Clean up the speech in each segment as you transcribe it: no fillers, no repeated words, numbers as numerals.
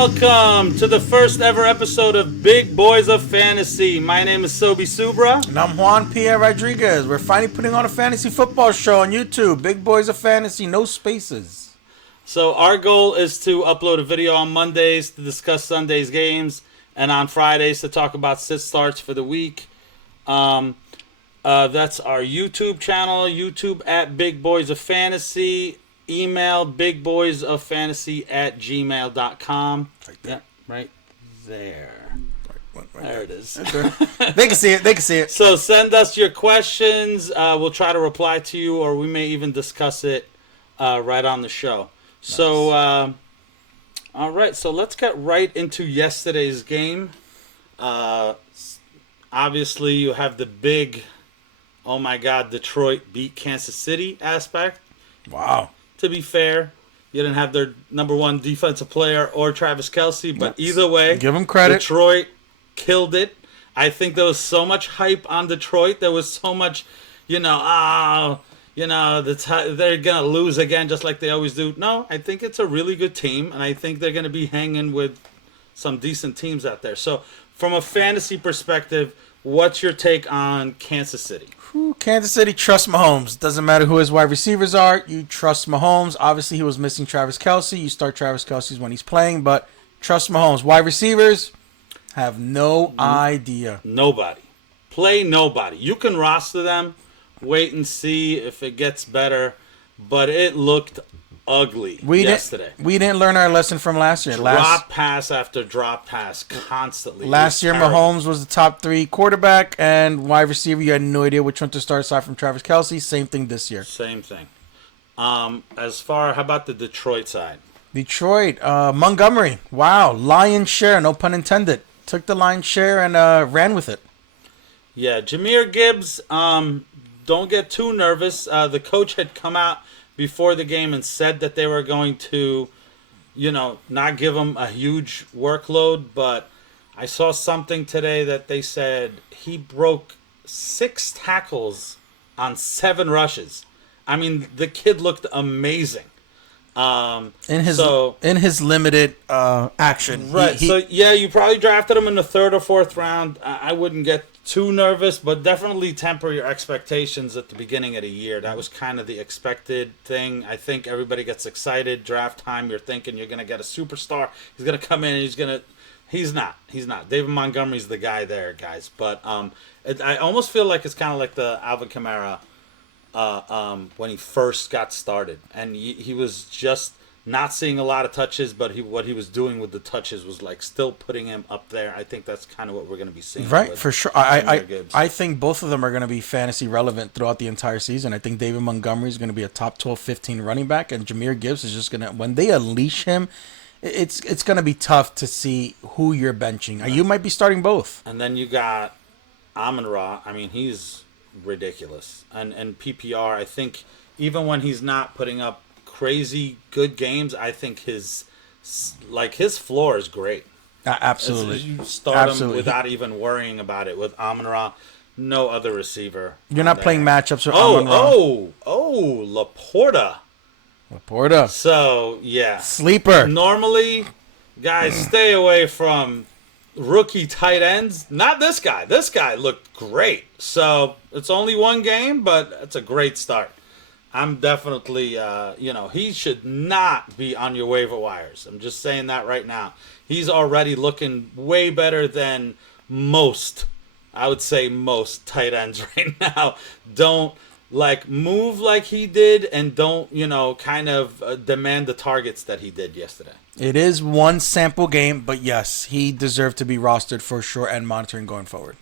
Welcome to the first ever episode of Big Boys of Fantasy. My name is Sobi Subra. And I'm Juan Pierre Rodriguez. We're finally putting on a fantasy football show on YouTube. Big Boys of Fantasy, no spaces. So our goal is to upload a video on Mondays to discuss Sunday's games, and on Fridays to talk about sit starts for the week. That's our YouTube channel, YouTube at Big Boys of Fantasy. Email bigboysoffantasy@gmail.com. Right there. Yeah, right there. Right there it is. They can see it. They can see it. So send us your questions. We'll try to reply to you, or we may even discuss it right on the show. Nice. So, all right. So let's get right into yesterday's game. Obviously, you have the big, oh my God, Detroit beat Kansas City aspect. Wow. To be fair, you didn't have their number one defensive player or Travis Kelce, but either way, give them credit. Detroit killed it. I think there was so much hype on Detroit. There was so much, they're going to lose again just like they always do. No, I think it's a really good team, and I think they're going to be hanging with some decent teams out there. So from a fantasy perspective, what's your take on Kansas City? Kansas City, trust Mahomes. Doesn't matter who his wide receivers are. You trust Mahomes. Obviously, he was missing Travis Kelce. You start Travis Kelce when he's playing, but trust Mahomes. Wide receivers have no idea. Nobody. Play nobody. You can roster them. Wait and see if it gets better. But it looked ugly yesterday. We didn't learn our lesson from last year. Drop pass after drop pass constantly. Last year, terrible. Mahomes was the top 3 quarterback, and wide receiver, you had no idea which one to start aside from Travis Kelce. Same thing this year. Same thing. How about the Detroit side? Detroit, Montgomery. Wow, lion's share, no pun intended. Took the lion's share and ran with it. Yeah, Jahmyr Gibbs, don't get too nervous. The coach had come out before the game and said that they were going to, not give him a huge workload. But I saw something today that they said he broke 6 tackles on 7 rushes. I mean, the kid looked amazing. In his limited action. Right. You probably drafted him in the 3rd or 4th round. I wouldn't get too nervous, but definitely temper your expectations at the beginning of the year. That was kind of the expected thing. I think everybody gets excited. Draft time, you're thinking you're going to get a superstar. He's going to come in and he's not. David Montgomery's the guy there, guys. But I almost feel like it's kind of like the Alvin Kamara when he first got started. And he was just not seeing a lot of touches, but what he was doing with the touches was like still putting him up there. I think that's kind of what we're going to be seeing. Right, for sure. I think both of them are going to be fantasy relevant throughout the entire season. I think David Montgomery is going to be a top 12, 15 running back, and Jahmyr Gibbs is just going to, when they unleash him, it's going to be tough to see who you're benching. Right. You might be starting both. And then you got Amon-Ra. I mean, he's ridiculous. And PPR, I think even when he's not putting up crazy good games, I think his floor is great. Absolutely. You start him without even worrying about it. With Amon-Ra, no other receiver. You're not playing matchups with Amon-Ra. Laporta. So, yeah. Sleeper. Normally, guys, stay away from rookie tight ends. Not this guy. This guy looked great. So, it's only one game, but it's a great start. I'm definitely, he should not be on your waiver wires. I'm just saying that right now. He's already looking way better than most tight ends right now. Don't, move like he did, and don't, demand the targets that he did yesterday. It is one sample game, but yes, he deserved to be rostered for sure and monitoring going forward.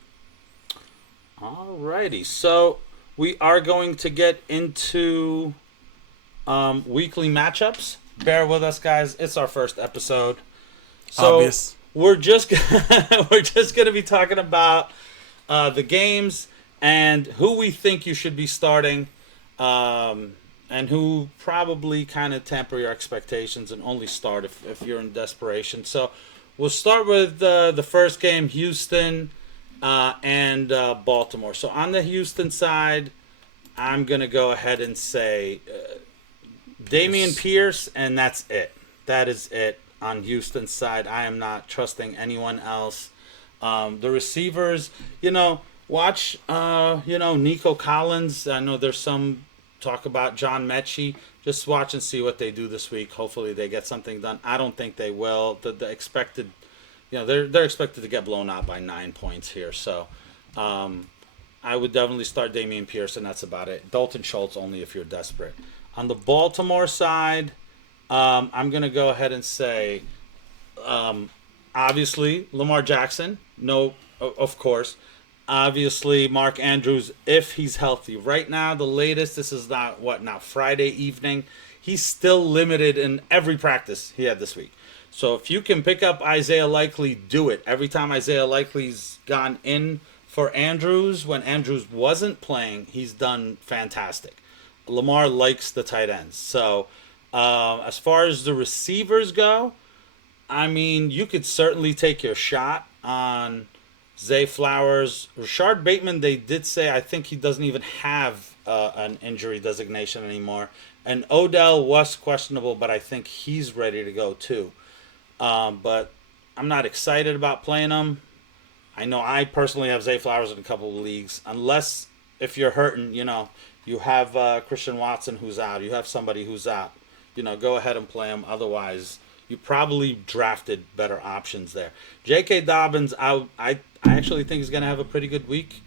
Alrighty, so we are going to get into weekly matchups. Bear with us, guys. It's our first episode. So obvious. We're just going to be talking about the games and who we think you should be starting, and who probably kind of temper your expectations and only start if you're in desperation. So we'll start with the first game, Houston and Baltimore. So on the Houston side, I'm going to go ahead and say Dameon Pierce, and that's it. That is it. on Houston's side. I am not trusting anyone else. The receivers, watch, Nico Collins. I know there's some talk about John Mechie. Just watch and see what they do this week. Hopefully they get something done. I don't think they will. The expected, they're expected to get blown out by 9 points here. So I would definitely start Dameon Pierce, and that's about it. Dalton Schultz only if you're desperate. On the Baltimore side, I'm going to go ahead and say, obviously, Lamar Jackson. No, of course. Obviously, Mark Andrews, if he's healthy. Right now, the latest, this is now Friday evening. He's still limited in every practice he had this week. So if you can pick up Isaiah Likely, do it. Every time Isaiah Likely's gone in for Andrews, when Andrews wasn't playing, he's done fantastic. Lamar likes the tight ends. So as far as the receivers go, I mean, you could certainly take your shot on Zay Flowers. Rashard Bateman, they did say, I think he doesn't even have an injury designation anymore. And Odell was questionable, but I think he's ready to go too. But I'm not excited about playing him. I know I personally have Zay Flowers in a couple of leagues. Unless if you're hurting, you have Christian Watson who's out. You have somebody who's out. Go ahead and play him. Otherwise, you probably drafted better options there. J.K. Dobbins, I actually think he's going to have a pretty good week.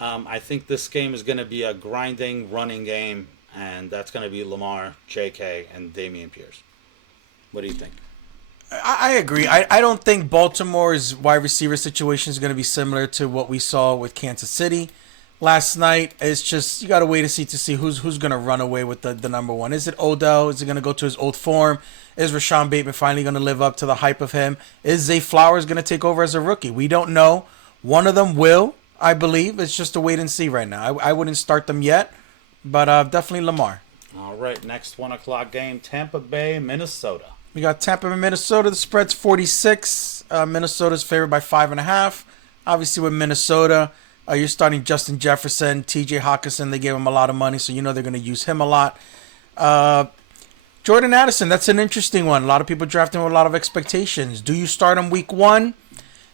I think this game is going to be a grinding, running game, and that's going to be Lamar, J.K., and Dameon Pierce. What do you think? I agree. I don't think Baltimore's wide receiver situation is going to be similar to what we saw with Kansas City last night. It's just you got to wait to see who's going to run away with the number one. Is it Odell? Is it going to go to his old form? Is Rashawn Bateman finally going to live up to the hype of him? Is Zay Flowers going to take over as a rookie? We don't know. One of them will, I believe. It's just a wait and see right now. I wouldn't start them yet, but definitely Lamar. All right, next 1 o'clock game, Tampa Bay, Minnesota. We got Tampa and Minnesota. The spread's 46. Minnesota's favored by 5.5. Obviously, with Minnesota, you're starting Justin Jefferson, T.J. Hawkinson. They gave him a lot of money, so they're going to use him a lot. Jordan Addison, that's an interesting one. A lot of people draft him with a lot of expectations. Do you start him week 1?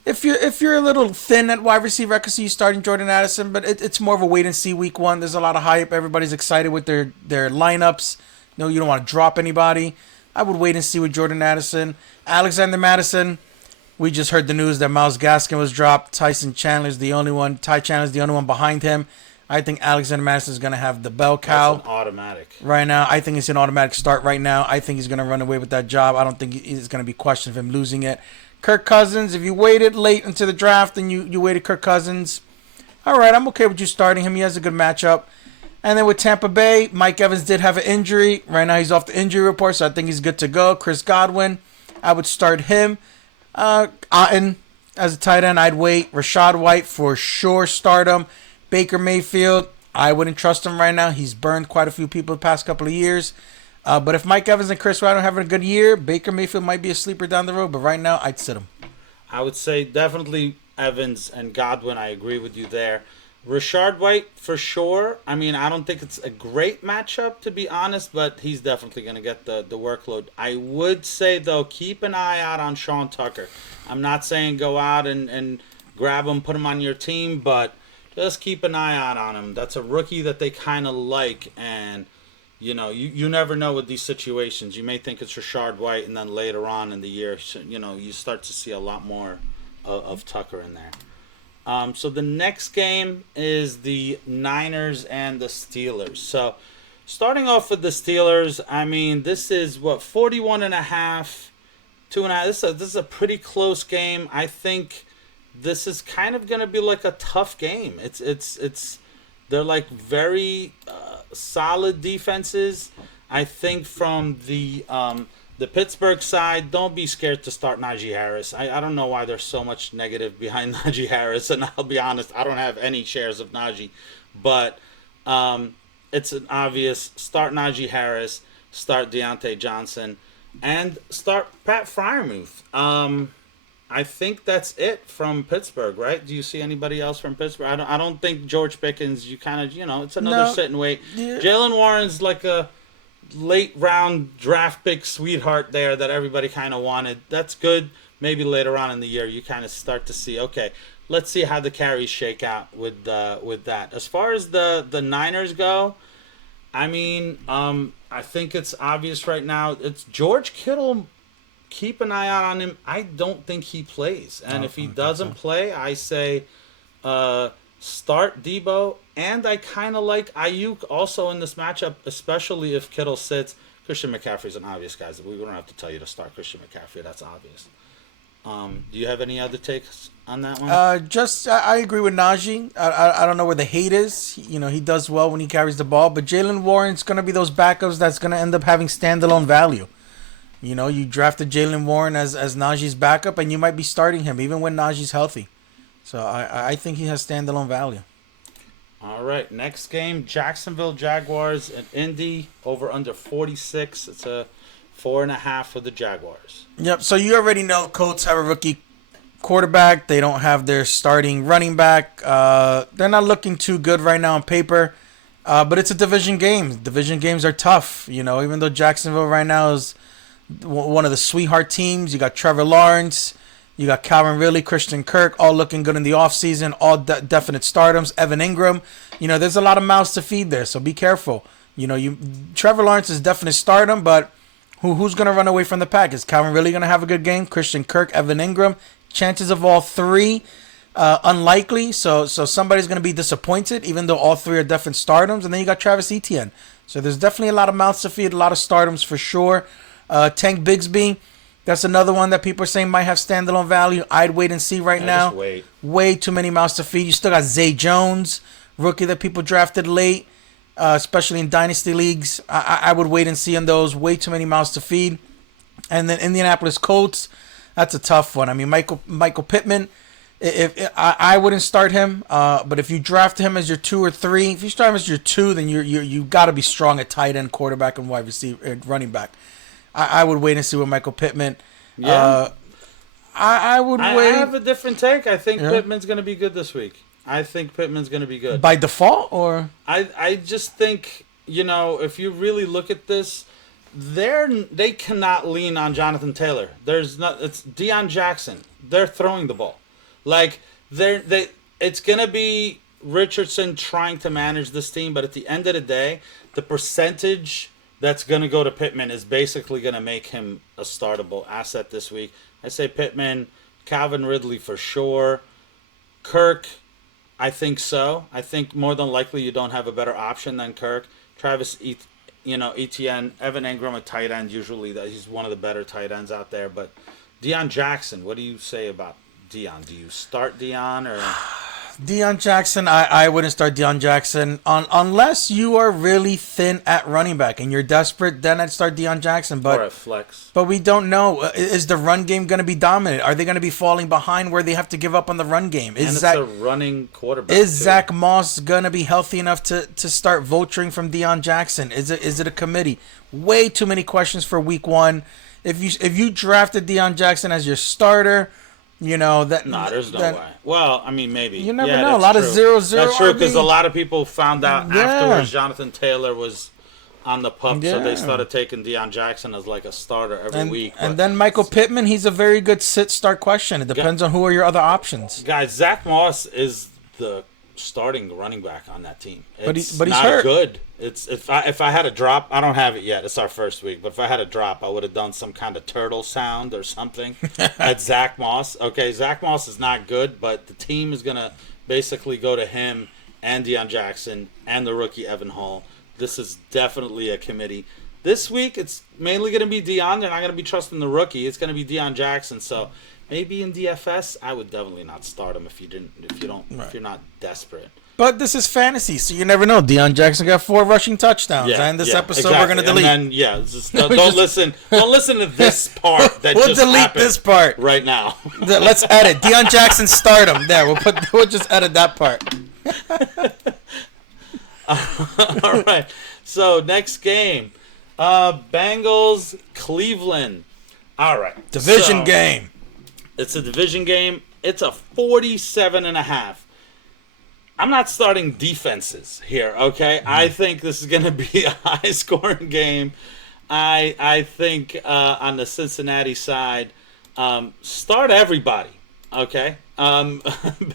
If you're a little thin at wide receiver, I can see you starting Jordan Addison, but it's more of a wait and see week 1. There's a lot of hype. Everybody's excited with their lineups. No, you don't want to drop anybody. I would wait and see with Jordan Addison. Alexander Madison, we just heard the news that Myles Gaskin was dropped. Tyson Chandler's the only one. Ty Chandler's the only one behind him. I think Alexander Madison is going to have the bell cow. That's an automatic. Right now. I think it's an automatic start right now. I think he's going to run away with that job. I don't think it's going to be question of him losing it. Kirk Cousins, if you waited late into the draft and you waited Kirk Cousins, all right, I'm okay with you starting him. He has a good matchup. And then with Tampa Bay, Mike Evans did have an injury. Right now he's off the injury report, so I think he's good to go. Chris Godwin, I would start him. Otten as a tight end, I'd wait. Rashad White, for sure, start him. Baker Mayfield, I wouldn't trust him right now. He's burned quite a few people the past couple of years. But if Mike Evans and Chris Rodgers are having a good year, Baker Mayfield might be a sleeper down the road. But right now, I'd sit him. I would say definitely Evans and Godwin. I agree with you there. Rashard White, for sure. I mean, I don't think it's a great matchup, to be honest, but he's definitely going to get the workload. I would say, though, keep an eye out on Sean Tucker. I'm not saying go out and grab him, put him on your team, but just keep an eye out on him. That's a rookie that they kind of like, and you never know with these situations. You may think it's Rashard White, and then later on in the year, you start to see a lot more of Tucker in there. So the next game is the Niners and the Steelers. So starting off with the Steelers, I mean, this is 41.5, 2.5. This is a pretty close game. I think this is kind of going to be like a tough game. They're like very solid defenses. I think from the Pittsburgh side, don't be scared to start Najee Harris. I don't know why there's so much negative behind Najee Harris, and I'll be honest, I don't have any shares of Najee. But it's an obvious start Najee Harris, start Deontay Johnson, and start Pat Freiermuth. I think that's it from Pittsburgh, right? Do you see anybody else from Pittsburgh? I don't think George Pickens, you kind of, it's another sit and wait. Yeah. Jalen Warren's like a late round draft pick sweetheart there that everybody kind of wanted. That's good. Maybe later on in the year you kind of start to see, okay, let's see how the carries shake out with that. As far as the Niners go, I mean, I think it's obvious right now. It's George Kittle. Keep an eye out on him. I don't think he plays, and if he doesn't play, I say start Debo. And I kind of like Ayuk also in this matchup, especially if Kittle sits. Christian McCaffrey's an obvious guy. We don't have to tell you to start Christian McCaffrey. That's obvious. Do you have any other takes on that one? I agree with Najee. I don't know where the hate is. He does well when he carries the ball, but Jalen Warren's going to be those backups that's going to end up having standalone value. You drafted Jalen Warren as Najee's backup, and you might be starting him even when Najee's healthy. So I think he has standalone value. All right, next game, Jacksonville Jaguars and Indy, over under 46. It's a 4.5 for the Jaguars. Yep, so you already know Colts have a rookie quarterback. They don't have their starting running back. They're not looking too good right now on paper, but it's a division game. Division games are tough, even though Jacksonville right now is one of the sweetheart teams. You got Trevor Lawrence. You got Calvin Ridley, Christian Kirk, all looking good in the offseason, all definite stardoms. Evan Ingram, there's a lot of mouths to feed there, so be careful. Trevor Lawrence is definite stardom, but who's going to run away from the pack? Is Calvin Ridley going to have a good game? Christian Kirk, Evan Ingram, chances of all three, unlikely. So somebody's going to be disappointed, even though all three are definite stardoms. And then you got Travis Etienne. So there's definitely a lot of mouths to feed, a lot of stardoms for sure. Tank Bigsby. That's another one that people are saying might have standalone value. I'd wait and see right now. Just wait. Way too many mouths to feed. You still got Zay Jones, rookie that people drafted late, especially in dynasty leagues. I would wait and see on those. Way too many mouths to feed. And then Indianapolis Colts, that's a tough one. I mean, Michael Pittman, if I wouldn't start him, but if you draft him as your 2 or 3, if you start him as your 2, then you got to be strong at tight end, quarterback, and wide receiver, running back. I would wait and see with Michael Pittman. Yeah. I would wait. I have a different take. I think Pittman's going to be good this week. I think Pittman's going to be good. By default, or? I just think, if you really look at this, they cannot lean on Jonathan Taylor. It's Deion Jackson. They're throwing the ball. It's going to be Richardson trying to manage this team, but at the end of the day, the percentage that's going to go to Pittman is basically going to make him a startable asset this week. I say Pittman, Calvin Ridley for sure. Kirk, I think so. I think more than likely you don't have a better option than Kirk. Travis, Etienne, Evan Ingram, a tight end. Usually he's one of the better tight ends out there. But Deion Jackson, what do you say about Deion? Do you start Deion or? Deion Jackson, I wouldn't start Deion Jackson unless you are really thin at running back and you're desperate. Then I'd start Deion Jackson, or a flex. But we don't know. Is the run game going to be dominant? Are they going to be falling behind where they have to give up on the run game? It's a running quarterback. Is Zach Moss going to be healthy enough to start vulturing from Deion Jackson? Is it a committee? Way too many questions for week 1. If you drafted Deion Jackson as your starter. There's no way. Well, I mean, maybe. You never know. A lot of 0-0. That's true, because a lot of people found out afterwards Jonathan Taylor was on the pup, so they started taking Deion Jackson as like a starter every week. And then Michael Pittman, he's a very good sit-start question. It depends on who are your other options. Guys, Zach Moss is the starting running back on that team. But he's not hurt. Good. It's if I had a drop, I don't have it yet. It's our first week, but if I had a drop, I would have done some kind of turtle sound or something at Zach Moss. Okay, Zach Moss is not good, but the team is gonna basically go to him and Deion Jackson and the rookie Evan Hall. This is definitely a committee. This week, it's mainly gonna be Deion. They're not gonna be trusting the rookie. It's gonna be Deion Jackson. So maybe in DFS, I would definitely not start him if you're not desperate. But this is fantasy, so you never know. Deion Jackson got 4 rushing touchdowns, and this episode we're gonna delete. And then, don't listen to this part. We'll delete this part right now. Let's edit Deion Jackson stardom. There, we'll just edit that part. All right. So next game, Bengals Cleveland. All right, division game. It's a division game. It's a 47.5. I'm not starting defenses here, okay? I think this is going to be a high-scoring game. I think on the Cincinnati side, start everybody, okay?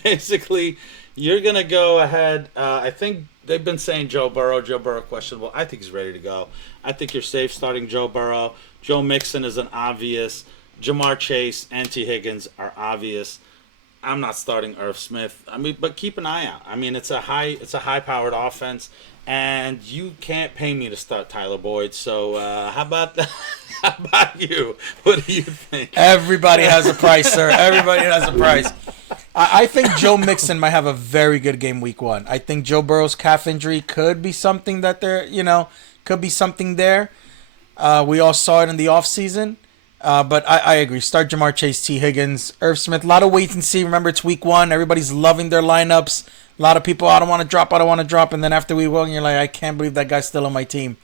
Basically, you're going to go ahead. I think they've been saying Joe Burrow. Joe Burrow questionable. I think he's ready to go. I think you're safe starting Joe Burrow. Joe Mixon is an obvious. Jamar Chase and T. Higgins are obvious. I'm not starting Irv Smith. I mean, but keep an eye out. I mean, it's a high-powered offense, and you can't pay me to start Tyler Boyd. So how about that? How about you? What do you think? Everybody has a price, sir. Everybody has a price. I think Joe Mixon might have a very good game week 1. I think Joe Burrow's calf injury could be something that could be something there. We all saw it in the offseason. But I agree. Start Jamar Chase, T. Higgins, Irv Smith. A lot of wait and see. Remember, it's week 1. Everybody's loving their lineups. A lot of people, I don't want to drop. And then after week 1, you're like, I can't believe that guy's still on my team.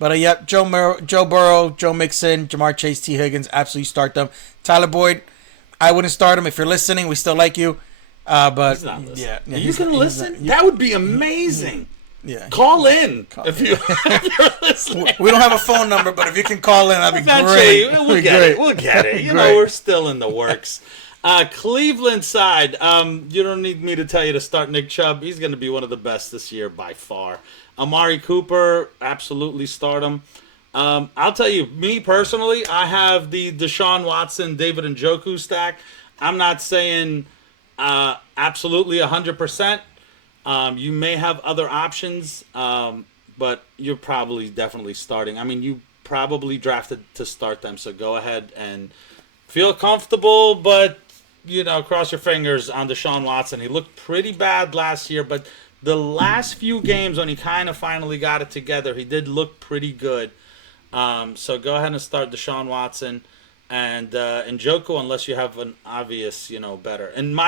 But yep, Joe Burrow, Joe Mixon, Jamar Chase, T. Higgins, absolutely start them. Tyler Boyd, I wouldn't start him. If you're listening, we still like you. But he's not listening. Yeah, he's going to listen? That would be amazing. Yeah. Call in if you're listening. We don't have a phone number, but if you can call in, that'd be Eventually, great. We'll get it. We'll get it. You know, we're still in the works. Cleveland side, you don't need me to tell you to start Nick Chubb. He's going to be one of the best this year by far. Amari Cooper, absolutely start him. I'll tell you, me personally, I have the Deshaun Watson, David Njoku stack. I'm not saying absolutely 100%. You may have other options, but you're probably definitely starting. I mean, you probably drafted to start them, so go ahead and feel comfortable, but, cross your fingers on Deshaun Watson. He looked pretty bad last year, but the last few games when he kind of finally got it together, he did look pretty good. So go ahead and start Deshaun Watson and Njoku unless you have an obvious, better. And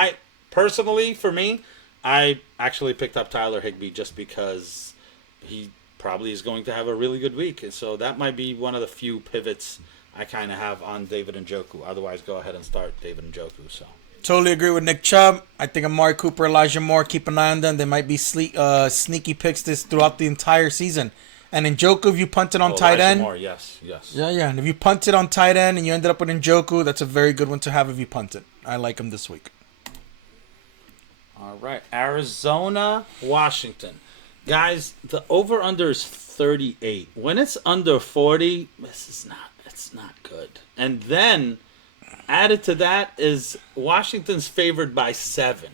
personally, for me, I actually picked up Tyler Higbee just because he probably is going to have a really good week. So that might be one of the few pivots I kind of have on David Njoku. Otherwise, go ahead and start David Njoku. So totally agree with Nick Chubb. I think Amari Cooper, Elijah Moore, keep an eye on them. They might be sneaky picks throughout the entire season. And Njoku, if you punted on tight end. Moore, yes. Yeah. And if you punted on tight end and you ended up with Njoku, that's a very good one to have if you punted. I like him this week. All right, Arizona, Washington. Guys, the over-under is 38. When it's under 40, it's not good. And then, added to that is Washington's favored by 7.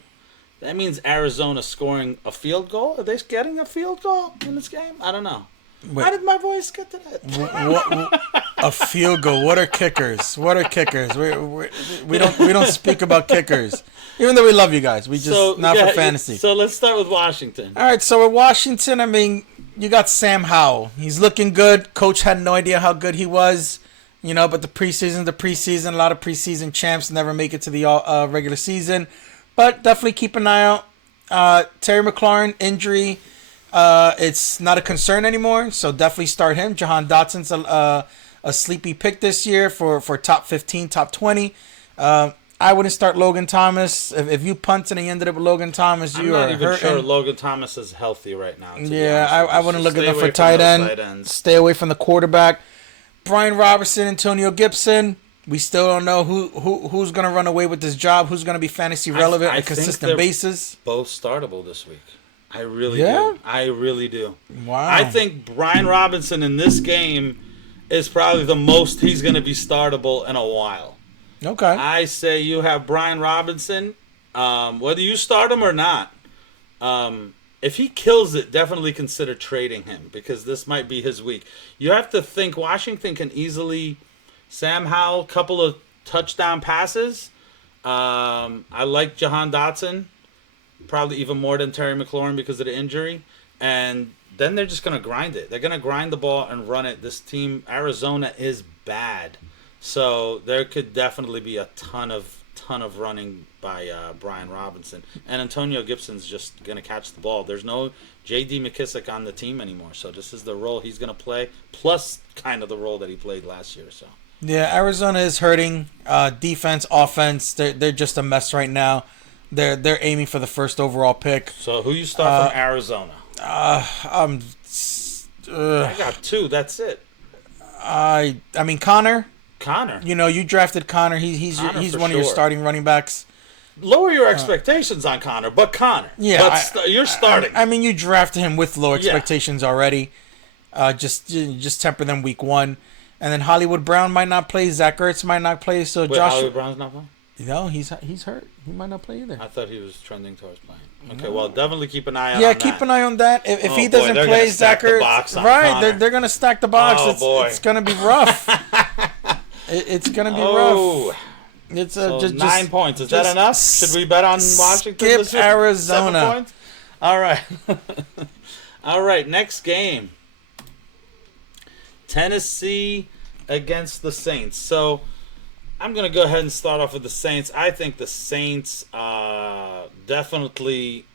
That means Arizona scoring a field goal. Are they getting a field goal in this game? I don't know. Wait. How did my voice get to that? A field goal. What are kickers? We don't speak about kickers. Even though we love you guys, we just not for fantasy. So let's start with Washington. All right, so with Washington, I mean, you got Sam Howell. He's looking good. Coach had no idea how good he was, but the preseason. A lot of preseason champs never make it to the regular season. But definitely keep an eye out. Terry McLaurin, injury. It's not a concern anymore, so definitely start him. Jahan Dotson's a sleepy pick this year for top 15, top 20. I wouldn't start Logan Thomas. If you punted and you ended up with Logan Thomas, you are hurting. I'm not even sure Logan Thomas is healthy right now. I wouldn't look at them for tight end. Stay away from the quarterback. Brian Robertson, Antonio Gibson. We still don't know who's going to run away with this job, who's going to be fantasy relevant on a consistent basis. Both startable this week. I really do. I really do. Wow. I think Brian Robinson in this game is probably the most he's going to be startable in a while. Okay. I say you have Brian Robinson, whether you start him or not. If he kills it, definitely consider trading him because this might be his week. You have to think Washington can easily Sam Howell, couple of touchdown passes. I like Jahan Dotson, probably even more than Terry McLaurin because of the injury. And then they're just going to grind it. They're going to grind the ball and run it. This team, Arizona, is bad. So there could definitely be a ton of running by Brian Robinson. And Antonio Gibson's just going to catch the ball. There's no J.D. McKissick on the team anymore. So this is the role he's going to play, plus kind of the role that he played last year. So yeah, Arizona is hurting. Defense, offense, they're just a mess right now. They're aiming for the first overall pick. So who you start from Arizona? I got two. That's it. I mean Connor. Connor. You know, you drafted Connor. He's one of your starting running backs. Lower your expectations on Connor, but Connor. Yeah, you're starting. I mean, you drafted him with low expectations already. Just temper them week 1, and then Hollywood Brown might not play. Zach Ertz might not play. So Josh, Hollywood Brown's not playing. No, he's hurt. He might not play either. I thought he was trending towards playing. Okay, well, definitely keep an eye on that. Yeah, keep an eye on that. If he doesn't play, Zach Ertz, right? They're gonna stack the box. It's gonna be rough. It's gonna be rough. It's just 9 points. Is that enough? Should we bet on Washington? Skip Arizona. 7 points? All right. All right. Next game. Tennessee against the Saints. So I'm going to go ahead and start off with the Saints. I think the Saints definitely.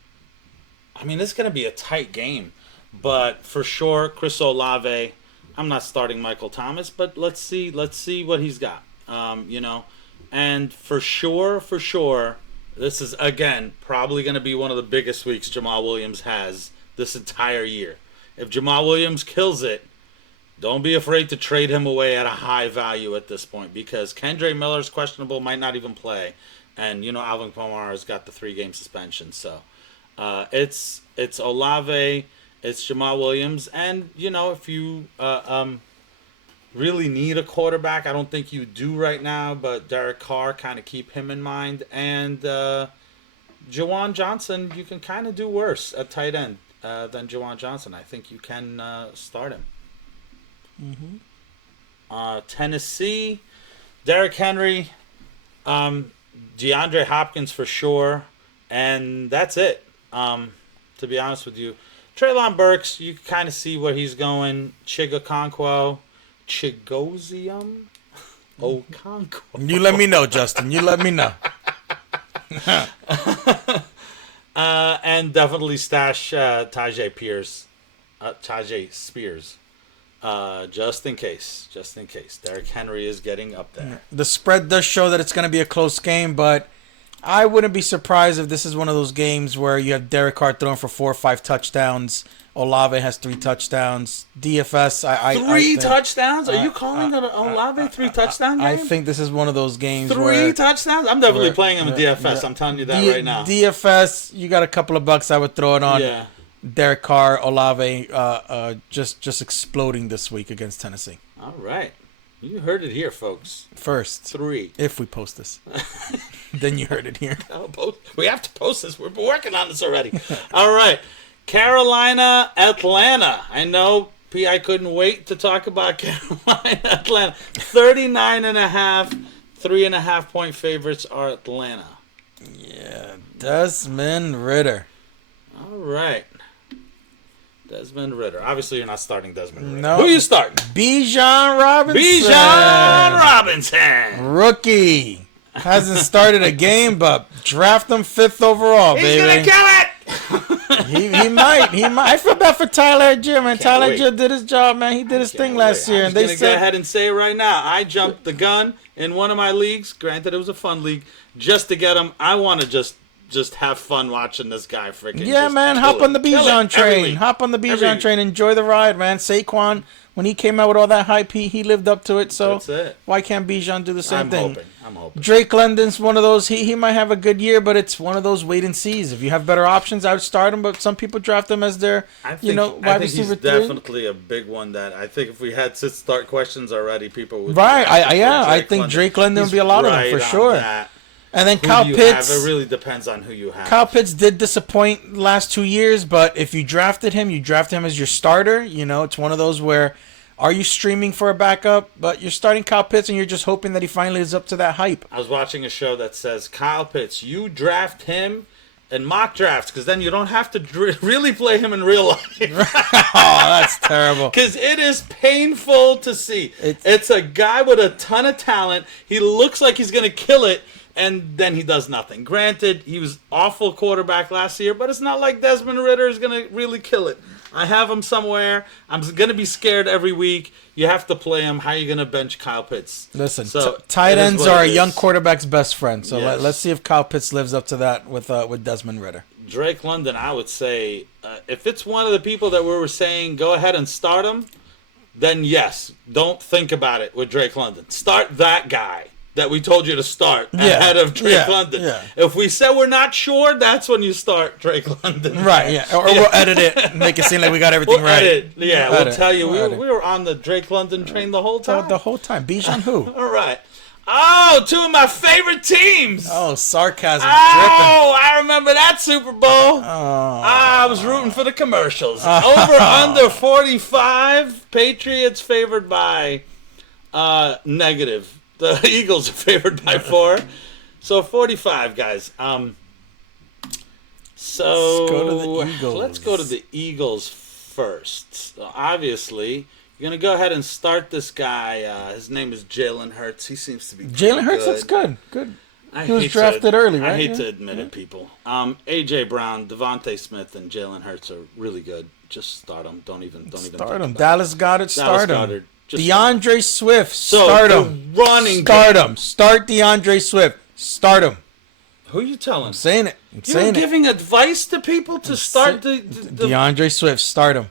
I mean, this is going to be a tight game, but for sure, Chris Olave. I'm not starting Michael Thomas, but let's see what he's got. And for sure, this is, again, probably going to be one of the biggest weeks Jamal Williams has this entire year. If Jamal Williams kills it, don't be afraid to trade him away at a high value at this point, because Kendre Miller's questionable, might not even play. And, Alvin Kamara has got the 3-game suspension. So it's Olave, it's Jamal Williams. And, if you really need a quarterback, I don't think you do right now, but Derek Carr, kind of keep him in mind. And Juwan Johnson, you can kind of do worse at tight end than Juwan Johnson. I think you can start him. Tennessee, Derrick Henry, DeAndre Hopkins for sure, and that's it. To be honest with you, Treylon Burks, you can kind of see where he's going. Chigozium Okonkwo. You let me know, Justin. You let me know. And definitely stash Tajay Spears. Just in case. Derrick Henry is getting up there. The spread does show that it's going to be a close game, but I wouldn't be surprised if this is one of those games where you have Derek Carr throwing for 4 or 5 touchdowns. Olave has 3 touchdowns. DFS, Three touchdowns? Are you calling an Olave 3-touchdown game? I think this is one of those games 3 touchdowns? I'm definitely playing him in DFS. I'm telling you that right now. DFS, you got a couple of bucks, I would throw it on. Yeah. Derek Carr, Olave, just exploding this week against Tennessee. All right. You heard it here, folks. First. 3. If we post this. Then you heard it here. We have to post this. We're working on this already. All right. Carolina, Atlanta. I know P.I. couldn't wait to talk about Carolina, Atlanta. 39.5, 3.5 point favorites are Atlanta. Yeah, Desmond Ridder. All right. Desmond Ridder. Obviously, you're not starting Desmond Ridder. No. Who are you starting? Bijan Robinson. Rookie. Hasn't started a game, but draft him 5th overall, baby. He's going to kill it! He might. I feel bad for Tyler Gill, man. Tyler Gill did his job, man. He did his thing last year. I'm going to go ahead and say it right now. I jumped the gun in one of my leagues. Granted, it was a fun league. Just to get him, I want to just have fun watching this guy freaking. Yeah, man. Hop on the Bijan train. Hop on the Bijan train. Enjoy the ride, man. Saquon, when he came out with all that hype, he lived up to it. So that's it. Why can't Bijan do the same thing? I'm hoping. Drake London's one of those. He might have a good year, but it's one of those wait and sees. If you have better options, I would start him. But some people draft him as their, wide receiver. He's definitely a big one. That I think if we had to start questions already, people would. Right. I think Drake London would be a lot of them for sure. That. And then Kyle Pitts. It really depends on who you have. Kyle Pitts did disappoint last 2 years, but if you drafted him as your starter. It's one of those where, are you streaming for a backup? But you're starting Kyle Pitts and you're just hoping that he finally is up to that hype. I was watching a show that says, Kyle Pitts, you draft him in mock drafts, because then you don't have to really play him in real life. Oh, that's terrible. Because it is painful to see. It's a guy with a ton of talent. He looks like he's going to kill it. And then he does nothing. Granted, he was awful quarterback last year, but it's not like Desmond Ridder is going to really kill it. I have him somewhere. I'm going to be scared every week. You have to play him. How are you going to bench Kyle Pitts? Listen, tight ends are a young quarterback's best friend. So Yes. let's see if Kyle Pitts lives up to that with Desmond Ridder. Drake London, I would say, if it's one of the people that we were saying go ahead and start him, then yes, don't think about it with Drake London. Start that guy that we told you to start ahead of Drake London. Yeah. If we said we're not sure, that's when you start Drake London. Right, yeah. Or we'll edit it and make it seem like we got everything right. We'll tell you. We were on the Drake London train the whole time. The whole time. Bijan who? All right. Oh, two of my favorite teams. Oh, sarcasm dripping. I remember that Super Bowl. I was rooting for the commercials. Over under 45. Patriots favored by negative. The Eagles are favored by 4. So 45, guys. So let's go to the Eagles. Let's go to the Eagles first. So obviously, you're going to go ahead and start this guy. His name is Jalen Hurts. He seems to be Jalen Hurts, that's good. He was drafted early, right? I hate to admit it, people. A.J. Brown, Devontae Smith, and Jalen Hurts are really good. Just start them. Don't even start them. Dallas Goedert, start him. Just DeAndre Swift, start him. Start him. Start DeAndre Swift. Start him. Who are you telling? I'm saying it. You're giving advice to people to start the DeAndre Swift. Start him.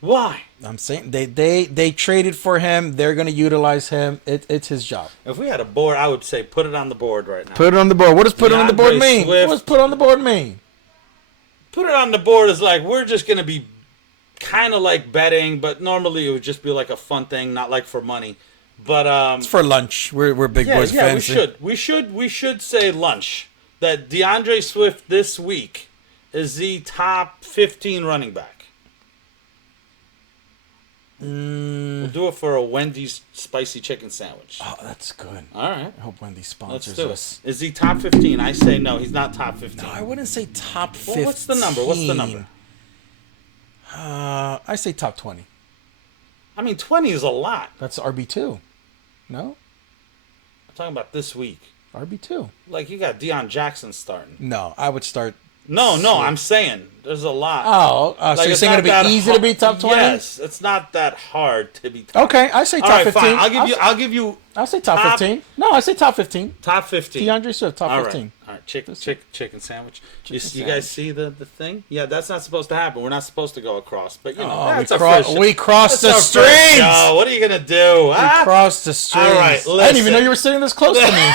Why? I'm saying they traded for him. They're going to utilize him. It's his job. If we had a board, I would say put it on the board right now. Put it on the board. What does put it on the board mean? What does put on the board mean? Put it on the board is like we're just going to be kind of like betting, but normally it would just be like a fun thing, not like for money. But it's for lunch. We're big boys fans. We should say lunch. That DeAndre Swift this week is the top 15 running back. We'll do it for a Wendy's spicy chicken sandwich. Oh, that's good. All right. I hope Wendy's sponsors us. Is he top 15? I say no. He's not top 15. No, I wouldn't say top 15. Well, what's the number? I say top 20. I mean, 20 is a lot. That's RB2. No? I'm talking about this week. RB2. Like, you got Deion Jackson starting. No, I would start... No, I'm saying there's a lot. Like, so you're saying it'll be easy to be top 20? Yes, it's not that hard to be top 20. Okay, I say top 15. Fine. I'll give you. I'll say top 15. No, I say top 15. Top 15. DeAndre Swift, top 15. All right. Chicken sandwich. You guys see the thing? Yeah, that's not supposed to happen. We're not supposed to go across. But, you know, we crossed the streams. What are you going to do? We crossed the streams. All right, listen. I didn't even know you were sitting this close to me.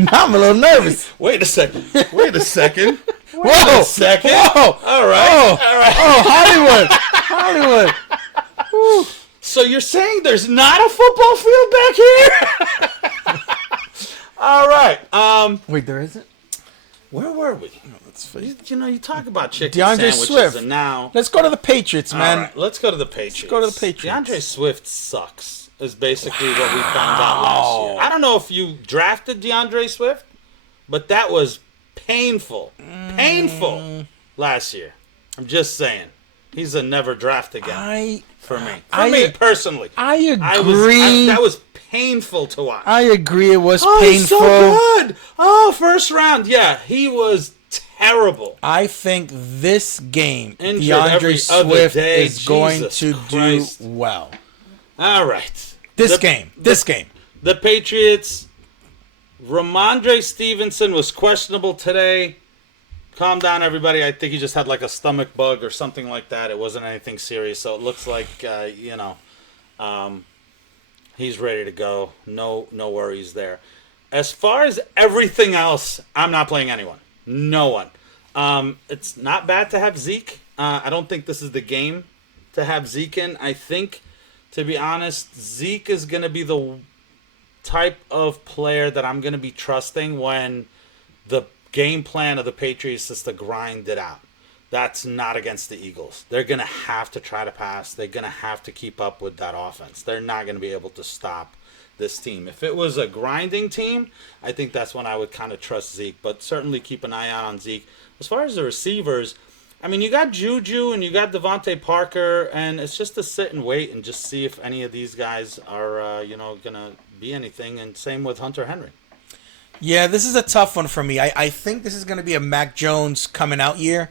Now I'm a little nervous. Wait a second. Whoa. All right. Hollywood. Woo. So you're saying there's not a football field back here? All right. Wait, there isn't? Where were we? You talk about chicken DeAndre sandwiches Swift. And now... Let's go to the Patriots, man. All right, let's go to the Patriots. DeAndre Swift sucks. Is basically what we found out last year. I don't know if you drafted DeAndre Swift, but that was painful last year. I'm just saying. He's a never draft again for me personally. I agree. That was painful to watch. I agree it was painful. He's so good. First round. Yeah, he was terrible. I think this game, DeAndre Swift is going to do well. All right. This game. The Patriots. Ramondre Stevenson was questionable today. Calm down, everybody. I think he just had like a stomach bug or something like that. It wasn't anything serious. So it looks like, he's ready to go. No worries there. As far as everything else, I'm not playing anyone. No one. It's not bad to have Zeke. I don't think this is the game to have Zeke in. I think... To be honest, Zeke is going to be the type of player that I'm going to be trusting when the game plan of the Patriots is to grind it out. That's not against the Eagles. They're going to have to try to pass. They're going to have to keep up with that offense. They're not going to be able to stop this team. If it was a grinding team, I think that's when I would kind of trust Zeke. But certainly keep an eye out on Zeke. As far as the receivers... I mean, you got Juju and you got Devontae Parker, and it's just to sit and wait and just see if any of these guys are, going to be anything. And same with Hunter Henry. Yeah, this is a tough one for me. I think this is going to be a Mac Jones coming out year.